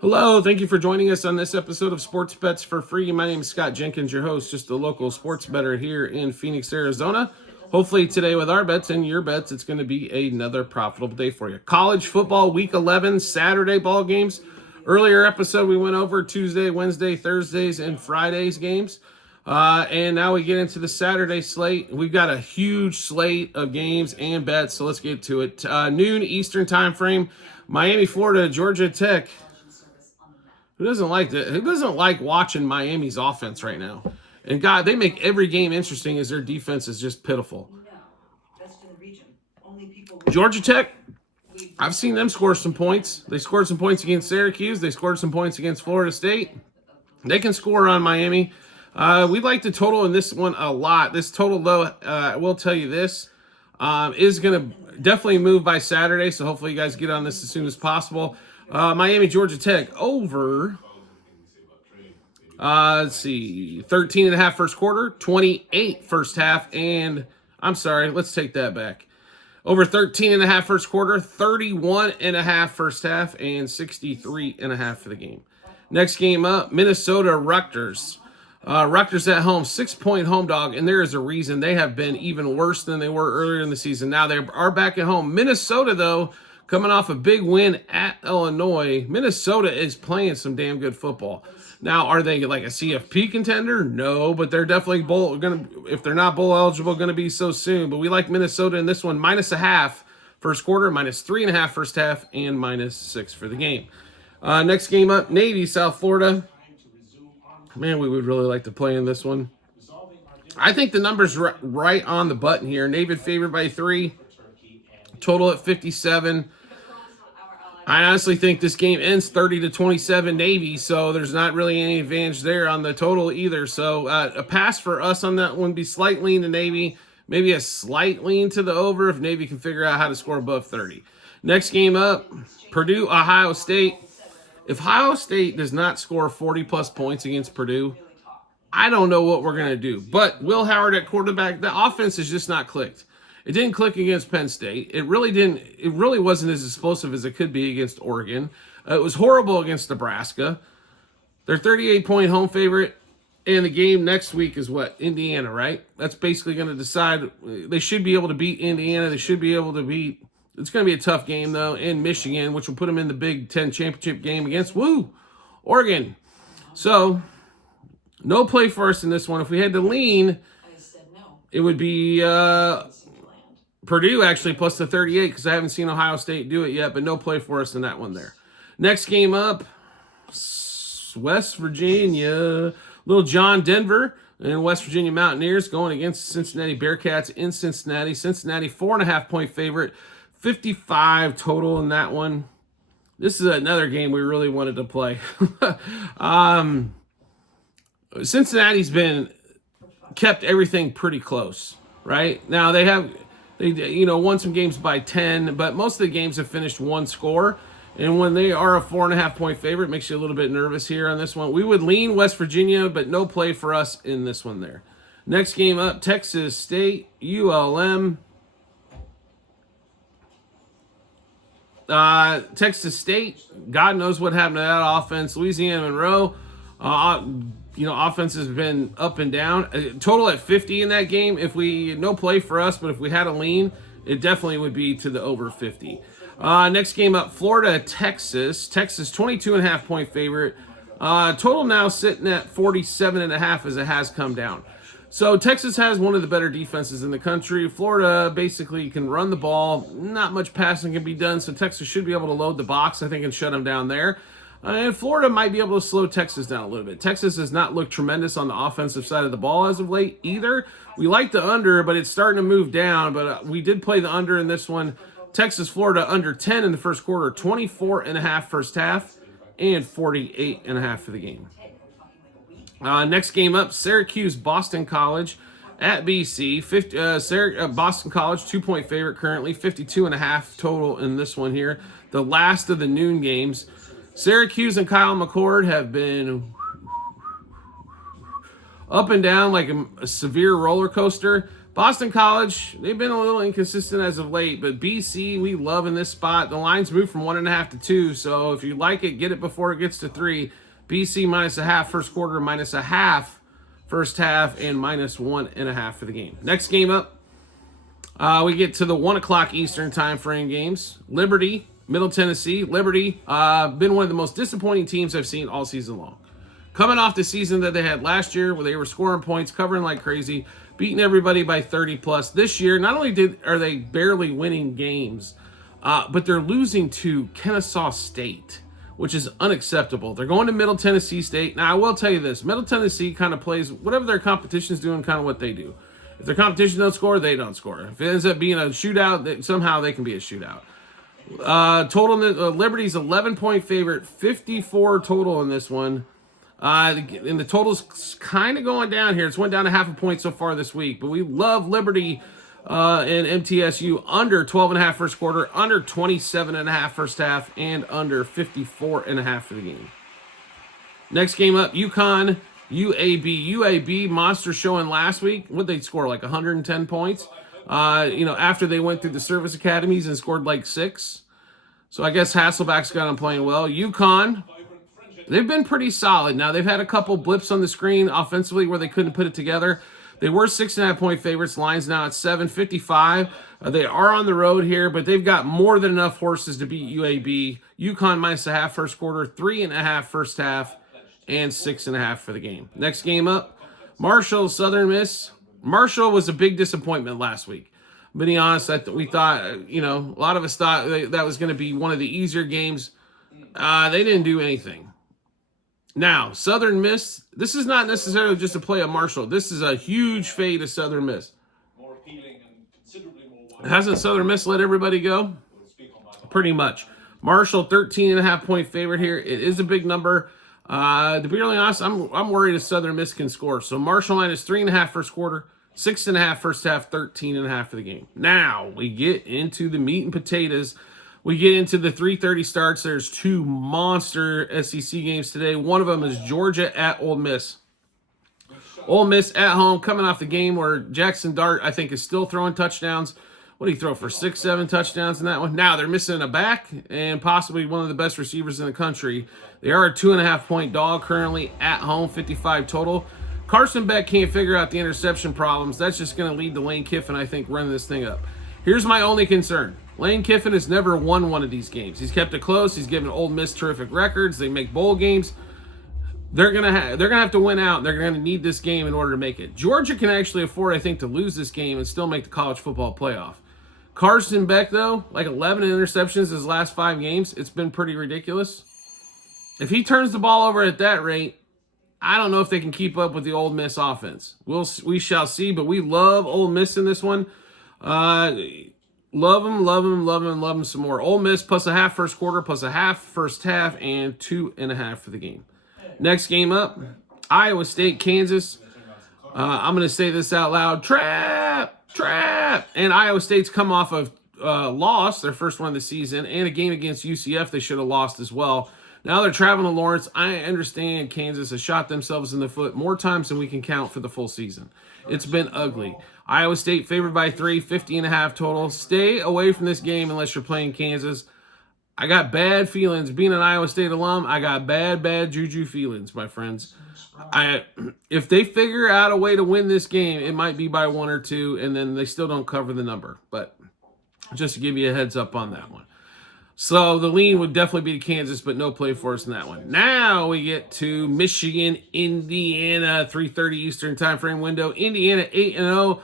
Hello, thank you for joining us on this episode of Sports Bets for Free. My name is Scott Jenkins, your host, just a local sports bettor here in Phoenix, Arizona. Hopefully today with our bets and your bets, it's going to be another profitable day for you. College football week 11, Saturday ball games. Earlier episode, we went over Tuesday, Wednesday, Thursdays, and Fridays games. And now we get into the Saturday slate. We've got a huge slate of games and bets, so let's get to it. Noon Eastern time frame, Miami, Florida, Georgia Tech. Who doesn't like that? Who doesn't like watching Miami's offense right now? And God, they make every game interesting as their defense is just pitiful. Georgia Tech, I've seen them score some points. They scored some points against Syracuse. They scored some points against Florida State. They can score on Miami. We like the total in this one a lot. This total, though, I will tell you this, is going to definitely move by Saturday, so hopefully you guys get on this as soon as possible. Miami, Georgia Tech, over, let's see, 13.5 first quarter, 28 first half, and I'm sorry, let's take that back. Over 13.5 first quarter, 31.5 first half, and 63.5 for the game. Next game up, Minnesota Rutgers. Rutgers at home, 6-point home dog, and there is a reason they have been even worse than they were earlier in the season. Now they are back at home. Minnesota, though, coming off a big win at Illinois, Minnesota is playing some damn good football. Now, are they like a CFP contender? No, but they're definitely if they're not bowl eligible, going to be so soon. But we like Minnesota in this one, -0.5 first quarter, -3.5 first half, and -6 for the game. Next game up, Navy, South Florida. Man, we would really like to play in this one. I think the number's right on the button here. Navy favored by 3. Total at 57. I honestly think this game ends 30-27 Navy, so there's not really any advantage there on the total either. So a pass for us on that one, be slight lean to Navy, maybe a slight lean to the over if Navy can figure out how to score above 30. Next game up, Purdue, Ohio State. If Ohio State does not score 40-plus points against Purdue, I don't know what we're going to do. But Will Howard at quarterback, the offense has just not clicked. It didn't click against Penn State. It really wasn't as explosive as it could be against Oregon. It was horrible against Nebraska. They're 38-point home favorite. And the game next week is what? Indiana, right? That's basically going to decide. They should be able to beat Indiana. They should be able to beat. It's going to be a tough game, though, in Michigan, which will put them in the Big Ten championship game against, Oregon. So, no play for us in this one. If we had to lean, it would be Purdue, actually, plus the 38, because I haven't seen Ohio State do it yet, but no play for us in that one there. Next game up, West Virginia, Little John Denver, and West Virginia Mountaineers going against Cincinnati Bearcats in Cincinnati. Cincinnati, 4.5-point favorite, 55 total in that one. This is another game we really wanted to play. Cincinnati's been kept everything pretty close, right? Now they won some games by 10, but most of the games have finished one score. And when they are a 4.5-point favorite, it makes you a little bit nervous here on this one. We would lean West Virginia, but no play for us in this one there. Next game up, Texas State, ULM. Texas State, God knows what happened to that offense. Louisiana Monroe, offense has been up and down. Total at 50 in that game. No play for us, but if we had a lean, it definitely would be to the over 50. Next game up, Florida, Texas. Texas, 22.5-point favorite. Total now sitting at 47.5 as it has come down. So Texas has one of the better defenses in the country. Florida basically can run the ball. Not much passing can be done, so Texas should be able to load the box, I think, and shut them down there. And Florida might be able to slow Texas down a little bit. Texas has not looked tremendous on the offensive side of the ball as of late either. We like the under, but it's starting to move down. But we did play the under in this one. Texas, Florida, under 10 in the first quarter, 24.5 first half, and 48.5 for the game. Next game up, Syracuse, Boston College at BC. Boston College, 2-point favorite currently, 52.5 total in this one here. The last of the noon games. Syracuse and Kyle McCord have been up and down like a severe roller coaster. Boston College, they've been a little inconsistent as of late, but BC, we love in this spot. The lines moved from 1.5 to 2, so if you like it, get it before it gets to 3. BC -0.5 first quarter, -0.5 first half, and -1.5 for the game. Next game up, we get to the 1 o'clock Eastern time frame games. Liberty, Middle Tennessee. Liberty, been one of the most disappointing teams I've seen all season long. Coming off the season that they had last year where they were scoring points, covering like crazy, beating everybody by 30 plus. This year, not only are they barely winning games, but they're losing to Kennesaw State, which is unacceptable. They're going to Middle Tennessee State. Now, I will tell you this. Middle Tennessee kind of plays whatever their competition's doing, kind of what they do. If their competition don't score, they don't score. If it ends up being a shootout, somehow they can be a shootout. Total, Liberty's 11-point favorite, 54 total in this one. And the total's kind of going down here. It's went down 0.5 point so far this week. But we love Liberty and MTSU under 12.5 first quarter, under 27.5 first half, and under 54.5 for the game. Next game up, UConn, UAB. UAB monster showing last week. What they score, like 110 points? After they went through the service academies and scored like 6. So I guess Hasselback's got them playing well. UConn, they've been pretty solid. Now, they've had a couple blips on the screen offensively where they couldn't put it together. They were 6.5-point favorites. Line's now at 7.55. They are on the road here, but they've got more than enough horses to beat UAB. UConn -0.5 first quarter, 3.5 first half, and 6.5 for the game. Next game up, Marshall, Southern Miss. Marshall was a big disappointment last week. To be honest, we thought, a lot of us thought that was going to be one of the easier games. They didn't do anything. Now, Southern Miss, this is not necessarily just a play of Marshall. This is a huge fade of Southern Miss. Hasn't Southern Miss let everybody go? Pretty much. Marshall, 13.5-point favorite here. It is a big number. To be really honest, I'm worried if Southern Miss can score. So Marshall line is 3.5 first quarter, 6.5 first half, 13.5 for the game. Now, we get into the meat and potatoes. We get into the 3:30 starts. There's 2 monster SEC games today. One of them is Georgia at Ole Miss. Ole Miss at home, coming off the game where Jackson Dart, I think, is still throwing touchdowns. What did he throw for 6, 7 touchdowns in that one? Now they're missing a back and possibly one of the best receivers in the country. They are a 2.5-point dog currently at home, 55 total. Carson Beck can't figure out the interception problems. That's just going to lead to Lane Kiffin, I think, running this thing up. Here's my only concern. Lane Kiffin has never won one of these games. He's kept it close. He's given Ole Miss terrific records. They make bowl games. They're gonna have to win out. They're gonna need this game in order to make it. Georgia can actually afford, I think, to lose this game and still make the college football playoff. Carson Beck, though, like 11 interceptions his last 5 games. It's been pretty ridiculous. If he turns the ball over at that rate, I don't know if they can keep up with the Ole Miss offense. We shall see, but we love Ole Miss in this one. Love them some more. Ole Miss plus 0.5 first quarter, plus 0.5 first half, and 2.5 for the game. Next game up, Iowa State, Kansas. I'm going to say this out loud. Trap! And Iowa State's come off of loss, their first one of the season, and a game against UCF they should have lost as well. Now they're traveling to Lawrence. I understand Kansas has shot themselves in the foot more times than we can count for the full season. It's been ugly. Iowa State favored by 3, 50.5 total. Stay away from this game unless you're playing Kansas. I got bad feelings. Being an Iowa State alum, I got bad juju feelings, my friends. If they figure out a way to win this game, it might be by 1 or 2, and then they still don't cover the number. But just to give you a heads up on that one. So the lean would definitely be to Kansas, but no play for us in that one. Now we get to Michigan, Indiana, 3:30 Eastern time frame window. Indiana 8-0,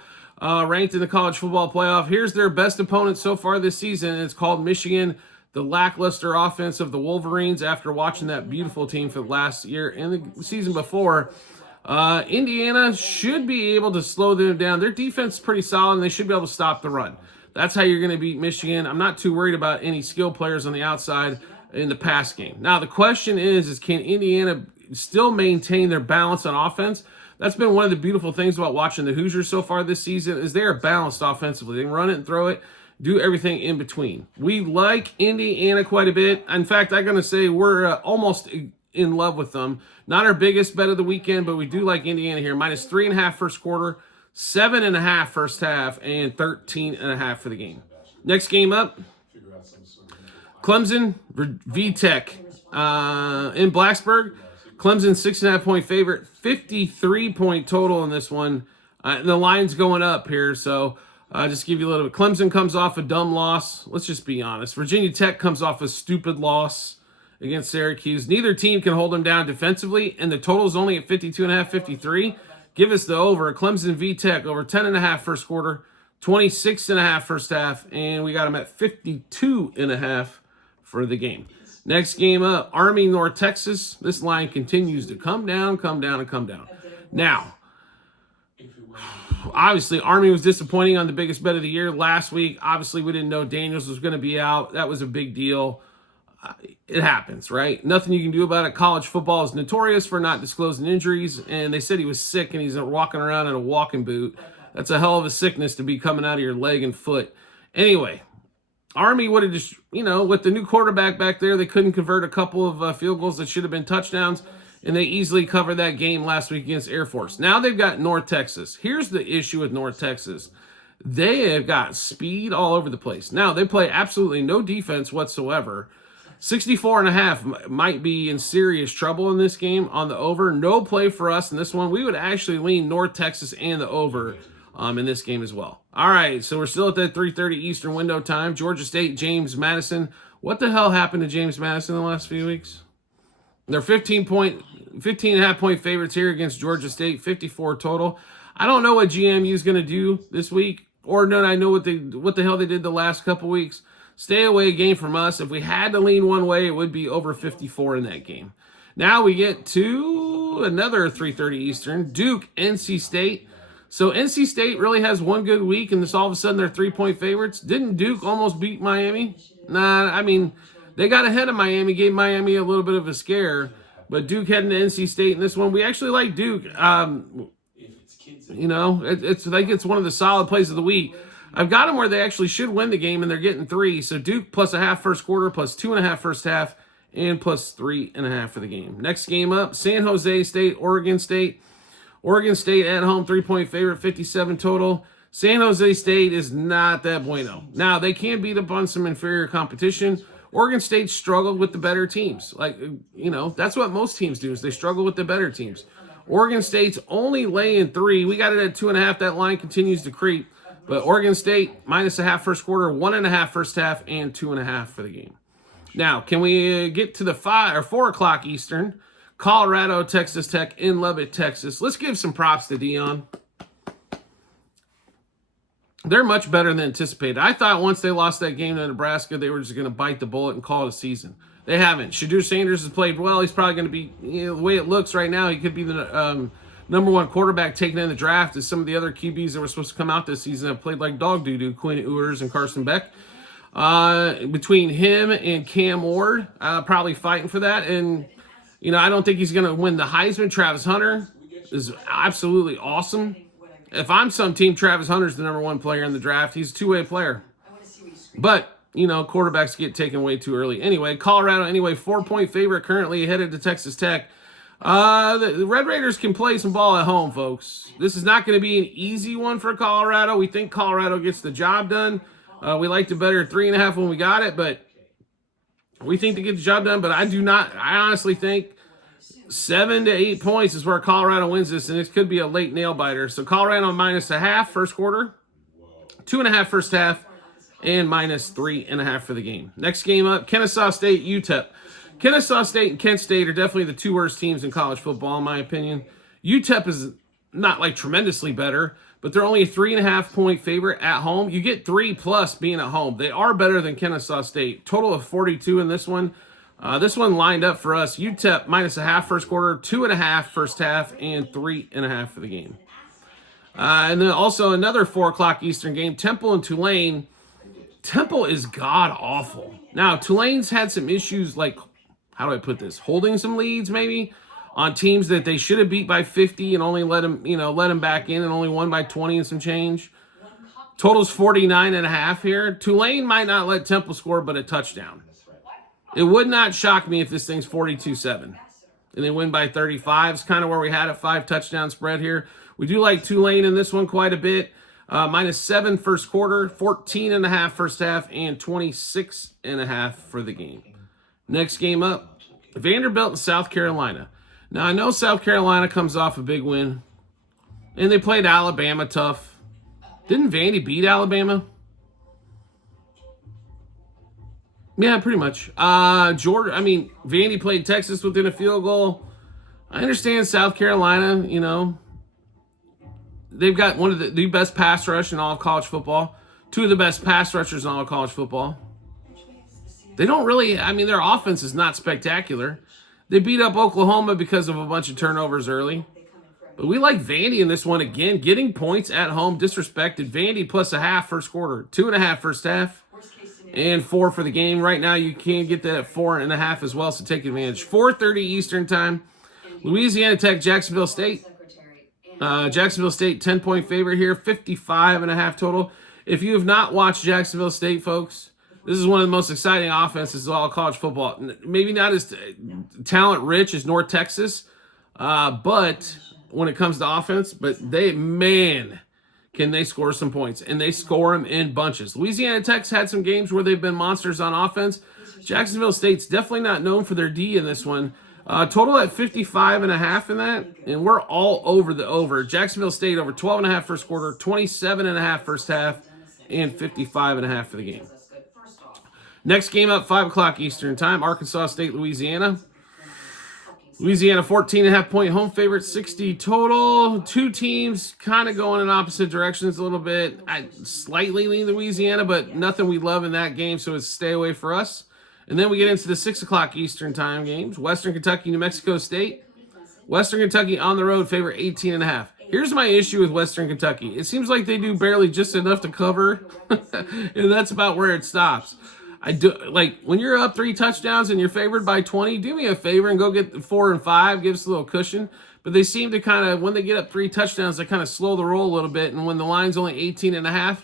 ranked in the college football playoff. Here's their best opponent so far this season. It's called Michigan, the lackluster offense of the Wolverines after watching that beautiful team for last year and the season before. Indiana should be able to slow them down. Their defense is pretty solid, and they should be able to stop the run. That's how you're going to beat Michigan. I'm not too worried about any skill players on the outside in the pass game. Now, the question is can Indiana still maintain their balance on offense? That's been one of the beautiful things about watching the Hoosiers so far this season is they are balanced offensively. They can run it and throw it, do everything in between. We like Indiana quite a bit. In fact, I'm going to say we're almost in love with them. Not our biggest bet of the weekend, but we do like Indiana here. -3.5 first quarter, 7.5 first half, and 13.5 for the game. Next game up, Clemson VTech in Blacksburg. Clemson 6.5-point favorite, 53-point total in this one. The line's going up here, so just give you a little bit. Clemson comes off a dumb loss. Let's just be honest. Virginia Tech comes off a stupid loss against Syracuse. Neither team can hold them down defensively, and the total is only at 52.5, 53. Give us the over. Clemson VTech over 10.5 first quarter, 26.5 first half, and we got them at 52.5 for the game. Next game up, Army North Texas. This line continues to come down, come down, and come down. Now, obviously, Army was disappointing on the biggest bet of the year last week. Obviously, we didn't know Daniels was going to be out. That was a big deal. It happens, right? Nothing you can do about it. College football is notorious for not disclosing injuries, and they said he was sick and he's walking around in a walking boot. That's a hell of a sickness to be coming out of your leg and foot. Anyway, Army would have just, with the new quarterback back there, they couldn't convert a couple of field goals that should have been touchdowns, and they easily covered that game last week against Air Force. Now they've got North Texas. Here's the issue with North Texas. They have got speed all over the place. Now, they play absolutely no defense whatsoever. 64.5 might be in serious trouble in this game on the over. No play for us in this one. We would actually lean North Texas and the over in this game as well. All right, so we're still at that 3:30 Eastern window time. Georgia State, James Madison. What the hell happened to James Madison in the last few weeks? They're 15.5-point favorites here against Georgia State, 54 total. I don't know what GMU is going to do this week, or no, I know what the hell they did the last couple weeks. Stay away game from us. If we had to lean one way, it would be over 54 in that game. Now we get to another 3:30 Eastern, Duke, NC State. So NC State really has one good week, and this all of a sudden they're 3-point favorites. Didn't Duke almost beat Miami? Nah, I mean, they got ahead of Miami, gave Miami a little bit of a scare, but Duke heading to NC State in this one. We actually like Duke. I think it's one of the solid plays of the week. I've got them where they actually should win the game, and they're getting 3. So Duke plus 0.5 first quarter, plus 2.5 first half, and plus 3.5 for the game. Next game up, San Jose State, Oregon State. Oregon State at home, 3-point favorite, 57 total. San Jose State is not that bueno. Now, they can beat up on some inferior competition. Oregon State struggled with the better teams. That's what most teams do, is they struggle with the better teams. Oregon State's only laying 3. We got it at 2.5. That line continues to creep. But Oregon State, minus 0.5 first quarter, 1.5 first half, and 2.5 for the game. Now, can we get to the 4 o'clock Eastern? Colorado, Texas Tech in Lubbock, Texas. Let's give some props to Dion. They're much better than anticipated. I thought once they lost that game to Nebraska, they were just going to bite the bullet and call it a season. They haven't. Shedeur Sanders has played well. He's probably going to be, the way it looks right now, he could be the number 1 quarterback taken in the draft, as some of the other QBs that were supposed to come out this season have played like dog doo-doo, Quinn Ewers and Carson Beck. Between him and Cam Ward, probably fighting for that. And, I don't think he's going to win the Heisman. Travis Hunter is absolutely awesome. If I'm some team, Travis Hunter's the number 1 player in the draft. He's a two-way player. But, quarterbacks get taken way too early. Anyway, Colorado, 4-point favorite currently headed to Texas Tech. The Red Raiders can play some ball at home, folks. This is not going to be an easy one for Colorado. We think Colorado gets the job done. We liked it better at 3.5 when we got it, but we think they get the job done. But I honestly think 7 to 8 points is where Colorado wins this, and this could be a late nail biter. So Colorado minus 0.5 first quarter, 2.5 first half, and minus 3.5 for the game. Next game up, Kennesaw State, UTEP. Kennesaw State and Kent State are definitely the 2 worst teams in college football, in my opinion. UTEP is not tremendously better, but they're only a 3.5-point favorite at home. You get 3+ being at home. They are better than Kennesaw State. Total of 42 in this one. This one lined up for us. UTEP minus 0.5 first quarter, 2.5 first half, and 3.5 for the game. And then also another 4 o'clock Eastern game, Temple and Tulane. Temple is god-awful. Now, Tulane's had some issues, how do I put this? Holding some leads, maybe, on teams that they should have beat by 50 and only let them back in and only won by 20 and some change. Total's 49.5 here. Tulane might not let Temple score but a touchdown. It would not shock me if this thing's 42-7. and they win by 35. It's kind of where we had a 5-touchdown spread here. We do like Tulane in this one quite a bit. -7 first quarter, 14.5 first half, and 26.5 for the game. Next game up, Vanderbilt and South Carolina. Now, I know South Carolina comes off a big win, and they played Alabama tough. Didn't Vandy beat Alabama? Yeah, pretty much. Vandy played Texas within a field goal. I understand South Carolina, they've got one of the best pass rush in all of college football. Two of the best pass rushers in all of college football. They don't really, their offense is not spectacular. They beat up Oklahoma because of a bunch of turnovers early. But we like Vandy in this one again. Getting points at home, disrespected. Vandy +0.5 first quarter, 2.5 first half, and 4 for the game. Right now, you can get that at 4.5 as well, so take advantage. 4:30 Eastern time. Louisiana Tech, Jacksonville State. Jacksonville State, 10-point favorite here, 55.5 total. If you have not watched Jacksonville State, folks, this is one of the most exciting offenses in all college football. Maybe not as talent-rich as North Texas, but when it comes to offense, but can they score some points, and they score them in bunches. Louisiana Tech's had some games where they've been monsters on offense. Jacksonville State's definitely not known for their D in this one. Total at 55.5 in that, and we're all over the over. Jacksonville State over 12.5 first quarter, 27.5 first half, and 55.5 for the game. Next game up, 5 o'clock Eastern time, Arkansas State, Louisiana. Louisiana 14.5-point home favorite, 60 total. Two teams kind of going in opposite directions a little bit. I slightly lean Louisiana, but nothing we love in that game, so it's stay away for us. And then we get into the 6 o'clock Eastern time games. Western Kentucky, New Mexico State. Western Kentucky on the road, favorite 18.5. Here's my issue with Western Kentucky. It seems like they do barely just enough to cover, and that's about where it stops. When you're up 3 touchdowns and you're favored by 20, do me a favor and go get 4 and 5, give us a little cushion. But they seem to kind of, when they get up 3 touchdowns, they kind of slow the roll a little bit. And when the line's only 18.5,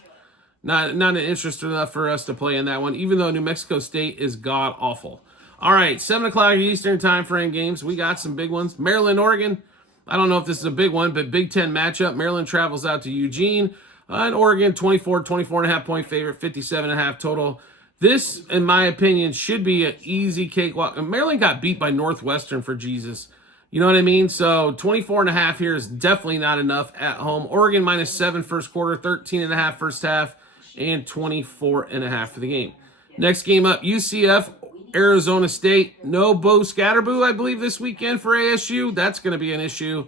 not an interest enough for us to play in that one, even though New Mexico State is god-awful. All right, 7 o'clock Eastern time frame games. We got some big ones. Maryland, Oregon. I don't know if this is a big one, but Big Ten matchup. Maryland travels out to Eugene. And Oregon, 24.5-point favorite, 57.5 total. This, in my opinion, should be an easy cakewalk. Maryland got beat by Northwestern, for Jesus. You know what I mean? So 24.5 here is definitely not enough at home. Oregon -7 first quarter, 13.5 first half, and 24.5 for the game. Next game up, UCF, Arizona State. No Bo Scatterboo, I believe, this weekend for ASU. That's going to be an issue.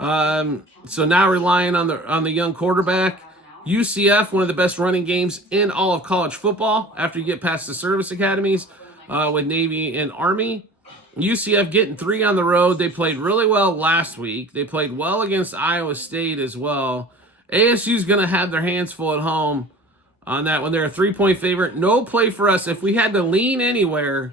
So now relying on the young quarterback. UCF, one of the best running games in all of college football after you get past the service academies with Navy and Army. UCF getting 3 on the road. They played really well last week. They played well against Iowa State as well. ASU's going to have their hands full at home on that one. They're a 3-point favorite. No play for us. If we had to lean anywhere,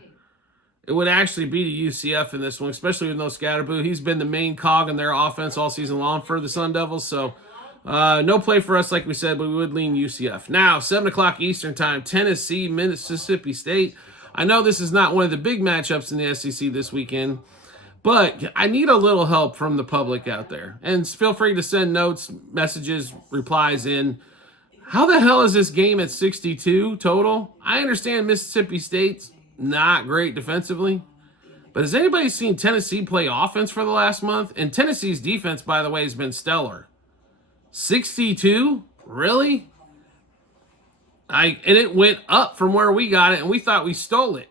it would actually be to UCF in this one, especially with no Scatterboo. He's been the main cog in their offense all season long for the Sun Devils. So no play for us, like we said, but we would lean UCF. Now, 7 o'clock Eastern time, Tennessee, Mississippi State. I know this is not one of the big matchups in the SEC this weekend, but I need a little help from the public out there. And feel free to send notes, messages, replies in. How the hell is this game at 62 total? I understand Mississippi State's not great defensively, but has anybody seen Tennessee play offense for the last month? And Tennessee's defense, by the way, has been stellar. 62? Really? And it went up from where we got it, and we thought we stole it.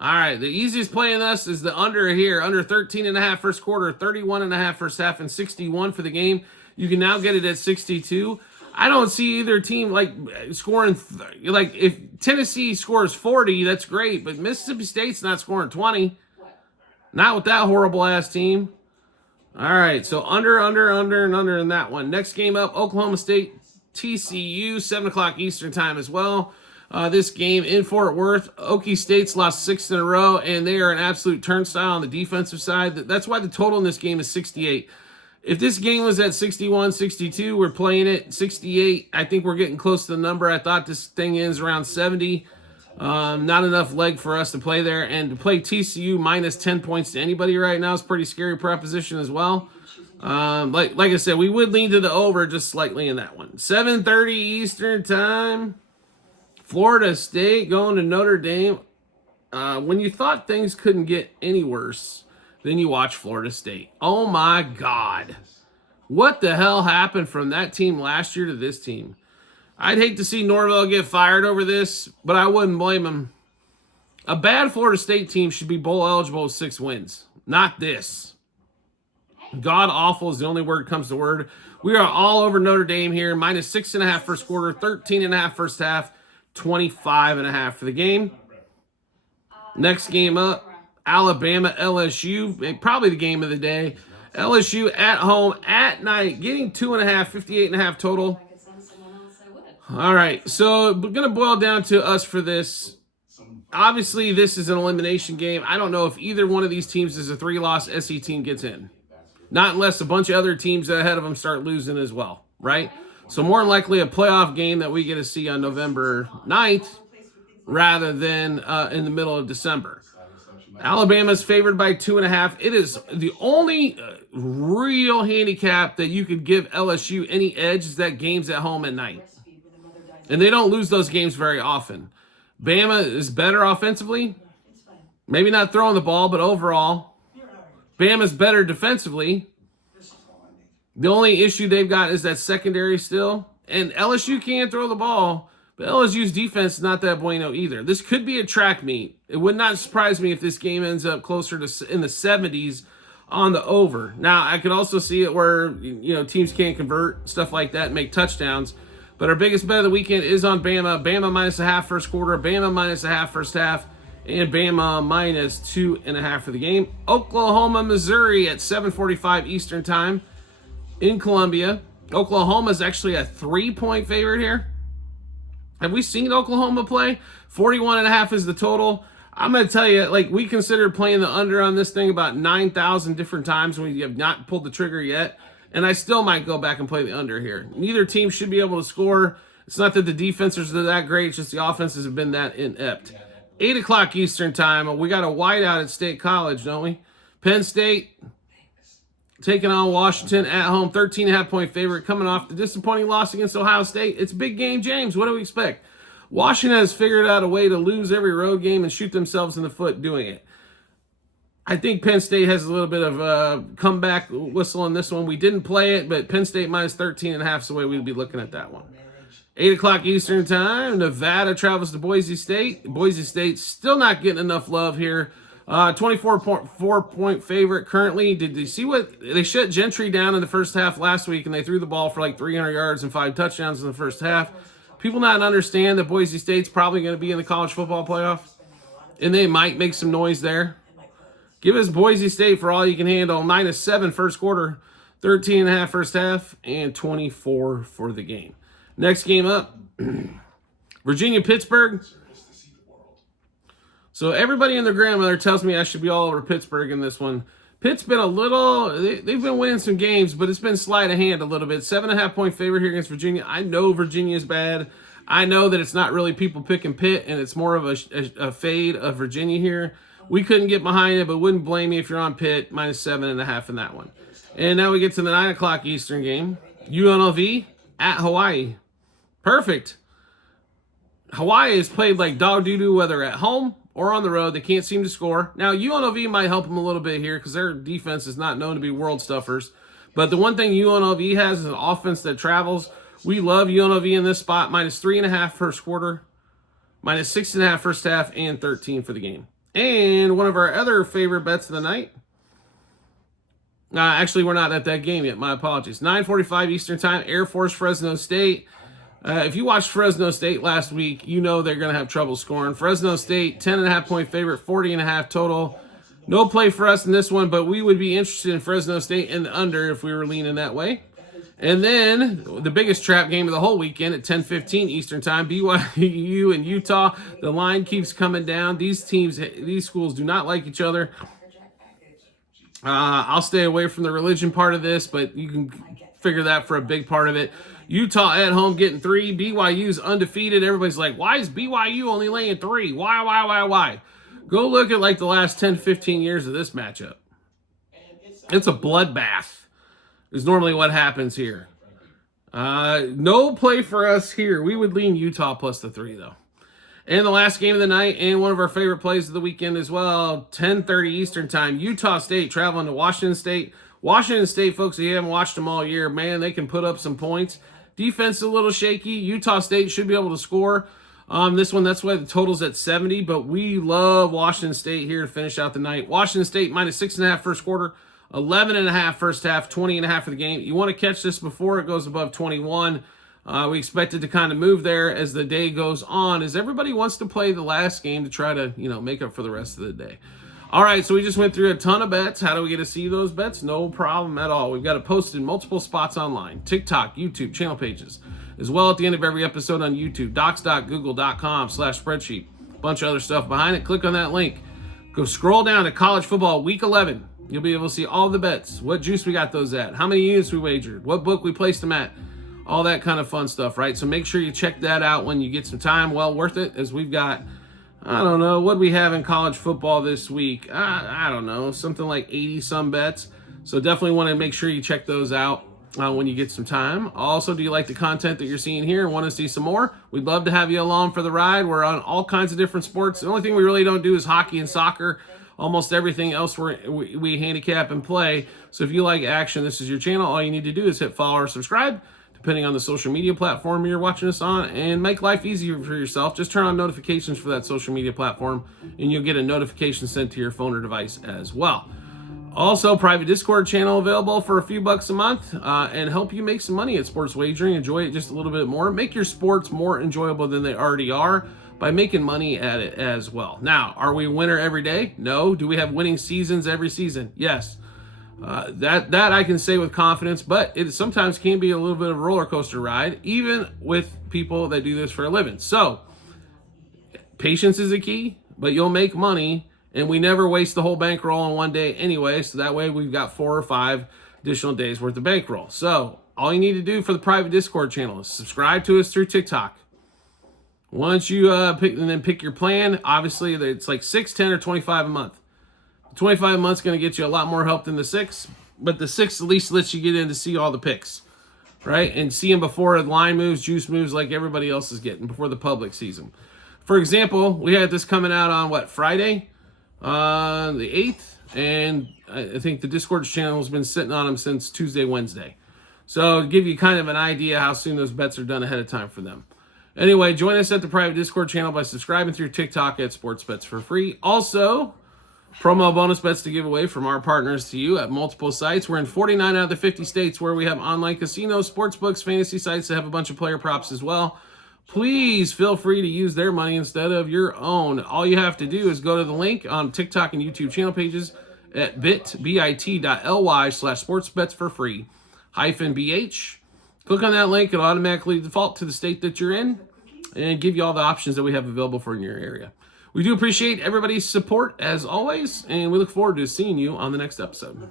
All right, the easiest play in us is the under here. Under 13.5 first quarter, 31.5 first half, and 61 for the game. You can now get it at 62. I don't see either team scoring. If Tennessee scores 40, that's great, but Mississippi State's not scoring 20. Not with that horrible-ass team. All right, so under in that one. Next game up, Oklahoma State, TCU, 7 o'clock Eastern time as well. This game in Fort Worth, Okie State's lost 6 in a row, and they are an absolute turnstile on the defensive side. That's why the total in this game is 68. If this game was at 61, 62, we're playing it 68. I think we're getting close to the number. I thought this thing ends around 70. Not enough leg for us to play there. And to play TCU minus 10 points to anybody right now is a pretty scary proposition as well. Like I said, we would lean to the over just slightly in that one. 7:30 Eastern time. Florida State going to Notre Dame. When you thought things couldn't get any worse, then you watch Florida State. Oh my God. What the hell happened from that team last year to this team? I'd hate to see Norvell get fired over this, but I wouldn't blame him. A bad Florida State team should be bowl eligible with 6 wins, not this. God awful is the only word that comes to word. We are all over Notre Dame here. Minus 6.5 first quarter, 13.5 first half, 25.5 for the game. Next game up, Alabama LSU, probably the game of the day. LSU at home at night, getting 2.5, 58.5 total. All right, so we're going to boil down to us for this. Obviously, this is an elimination game. I don't know if either one of these teams is a 3-loss SEC team gets in. Not unless a bunch of other teams ahead of them start losing as well, right? So more than likely a playoff game that we get to see on November 9th rather than in the middle of December. Alabama's favored by 2.5. It is the only real handicap that you could give LSU any edge is that game's at home at night. And they don't lose those games very often. Bama is better offensively. Maybe not throwing the ball, but overall. Bama's better defensively. The only issue they've got is that secondary still. And LSU can't throw the ball, but LSU's defense is not that bueno either. This could be a track meet. It would not surprise me if this game ends up closer to in the 70s on the over. Now, I could also see it where teams can't convert, stuff like that, and make touchdowns. But our biggest bet of the weekend is on Bama. Bama minus 0.5 first quarter, Bama minus 0.5 first half, and Bama minus 2.5 for the game. Oklahoma, Missouri at 7:45 Eastern time in Columbia. Oklahoma is actually a 3-point favorite here. Have we seen Oklahoma play? 41.5 is the total. I'm going to tell you, we considered playing the under on this thing about 9,000 different times when you have not pulled the trigger yet. And I still might go back and play the under here. Neither team should be able to score. It's not that the defenses are that great. It's just the offenses have been that inept. 8 o'clock Eastern time. We got a whiteout at State College, don't we? Penn State taking on Washington at home. 13.5-point favorite coming off the disappointing loss against Ohio State. It's a big game, James. What do we expect? Washington has figured out a way to lose every road game and shoot themselves in the foot doing it. I think Penn State has a little bit of a comeback whistle in this one. We didn't play it, but Penn State minus 13.5 is the way we'd be looking at that one. 8 o'clock Eastern time, Nevada travels to Boise State. Boise State still not getting enough love here. 24.4-point favorite currently. Did you see what? They shut Gentry down in the first half last week, and they threw the ball for 300 yards and 5 touchdowns in the first half. People not understand that Boise State's probably going to be in the college football playoff, and they might make some noise there. Give us Boise State for all you can handle. Minus 7 first quarter, 13.5 first half, and 24 for the game. Next game up, Virginia-Pittsburgh. So everybody and their grandmother tells me I should be all over Pittsburgh in this one. Pitt's been they've been winning some games, but it's been sleight of hand a little bit. 7.5-point favorite here against Virginia. I know Virginia's bad. I know that it's not really people picking Pitt, and it's more of a fade of Virginia here. We couldn't get behind it, but wouldn't blame me if you're on Pitt, minus 7.5 in that one. And now we get to the 9 o'clock Eastern game. UNLV at Hawaii. Perfect. Hawaii has played like dog doo-doo, whether at home or on the road. They can't seem to score. Now, UNLV might help them a little bit here because their defense is not known to be world stuffers. But the one thing UNLV has is an offense that travels. We love UNLV in this spot. Minus 3.5 first quarter, minus 6.5 first half, and 13 for the game. And one of our other favorite bets of the night. Actually, we're not at that game yet. My apologies. 9:45 Eastern time, Air Force Fresno State. If you watched Fresno State last week, you know they're going to have trouble scoring. Fresno State, 10.5-point favorite, 40.5 total. No play for us in this one, but we would be interested in Fresno State and the under if we were leaning that way. And then the biggest trap game of the whole weekend at 10:15 Eastern time, BYU and Utah. The line keeps coming down. These schools do not like each other. I'll stay away from the religion part of this, but you can figure that for a big part of it. Utah at home getting 3. BYU's undefeated. Everybody's like, why is BYU only laying 3? Why? Go look at like the last 10, 15 years of this matchup. It's a bloodbath is normally what happens here. No play for us here. We would lean Utah plus the 3, though. And the last game of the night, and one of our favorite plays of the weekend as well, 10:30 Eastern time, Utah State traveling to Washington State. Washington State, folks, if you haven't watched them all year, man, they can put up some points. Defense a little shaky. Utah State should be able to score. This one, that's why the total's at 70, but we love Washington State here to finish out the night. Washington State minus 6.5 first quarter, 11.5 first half, 20.5 for the game. You want to catch this before it goes above 21. We expect it to kind of move there as the day goes on, as everybody wants to play the last game to try to, make up for the rest of the day. All right, so we just went through a ton of bets. How do we get to see those bets? No problem at all. We've got it posted in multiple spots online, TikTok, YouTube, channel pages, as well at the end of every episode on YouTube, docs.google.com/spreadsheet. A bunch of other stuff behind it. Click on that link. Go scroll down to college football week 11. You'll be able to see all the bets, what juice we got those at, how many units we wagered, what book we placed them at, all that kind of fun stuff, right? So make sure you check that out when you get some time. Well worth it, as we've got, I don't know, what do we have in college football this week? I don't know, something like 80-some bets. So definitely want to make sure you check those out when you get some time. Also, do you like the content that you're seeing here and want to see some more? We'd love to have you along for the ride. We're on all kinds of different sports. The only thing we really don't do is hockey and soccer. Almost everything else we handicap and play. So if you like action, this is your channel. All you need to do is hit follow or subscribe, depending on the social media platform you're watching us on, and make life easier for yourself. Just turn on notifications for that social media platform, and you'll get a notification sent to your phone or device as well. Also, private Discord channel available for a few bucks a month, and help you make some money at sports wagering. Enjoy it just a little bit more. Make your sports more enjoyable than they already are by making money at it as well. Now, are we a winner every day? No. Do we have winning seasons every season? Yes. That I can say with confidence, but it sometimes can be a little bit of a roller coaster ride, even with people that do this for a living. So, patience is a key, but you'll make money, and we never waste the whole bankroll in one day anyway, so that way we've got 4 or 5 additional days worth of bankroll. So, all you need to do for the private Discord channel is subscribe to us through TikTok. Once you pick your plan, obviously it's like 6, 10, or 25 a month. 25 a month is going to get you a lot more help than the 6, but the 6 at least lets you get in to see all the picks, right? And see them before line moves, juice moves, like everybody else is getting, before the public sees them. For example, we had this coming out on Friday, the 8th, and I think the Discord channel has been sitting on them since Tuesday, Wednesday. So to give you kind of an idea how soon those bets are done ahead of time for them. Anyway, join us at the private Discord channel by subscribing through TikTok at Sports Bets for free. Also, promo bonus bets to give away from our partners to you at multiple sites. We're in 49 out of the 50 states where we have online casinos, sports books, fantasy sites that have a bunch of player props as well. Please feel free to use their money instead of your own. All you have to do is go to the link on TikTok and YouTube channel pages at bit.ly/sportsbetsforfree-bh. Click on that link. It'll automatically default to the state that you're in and give you all the options that we have available for in your area. We do appreciate everybody's support as always, and we look forward to seeing you on the next episode.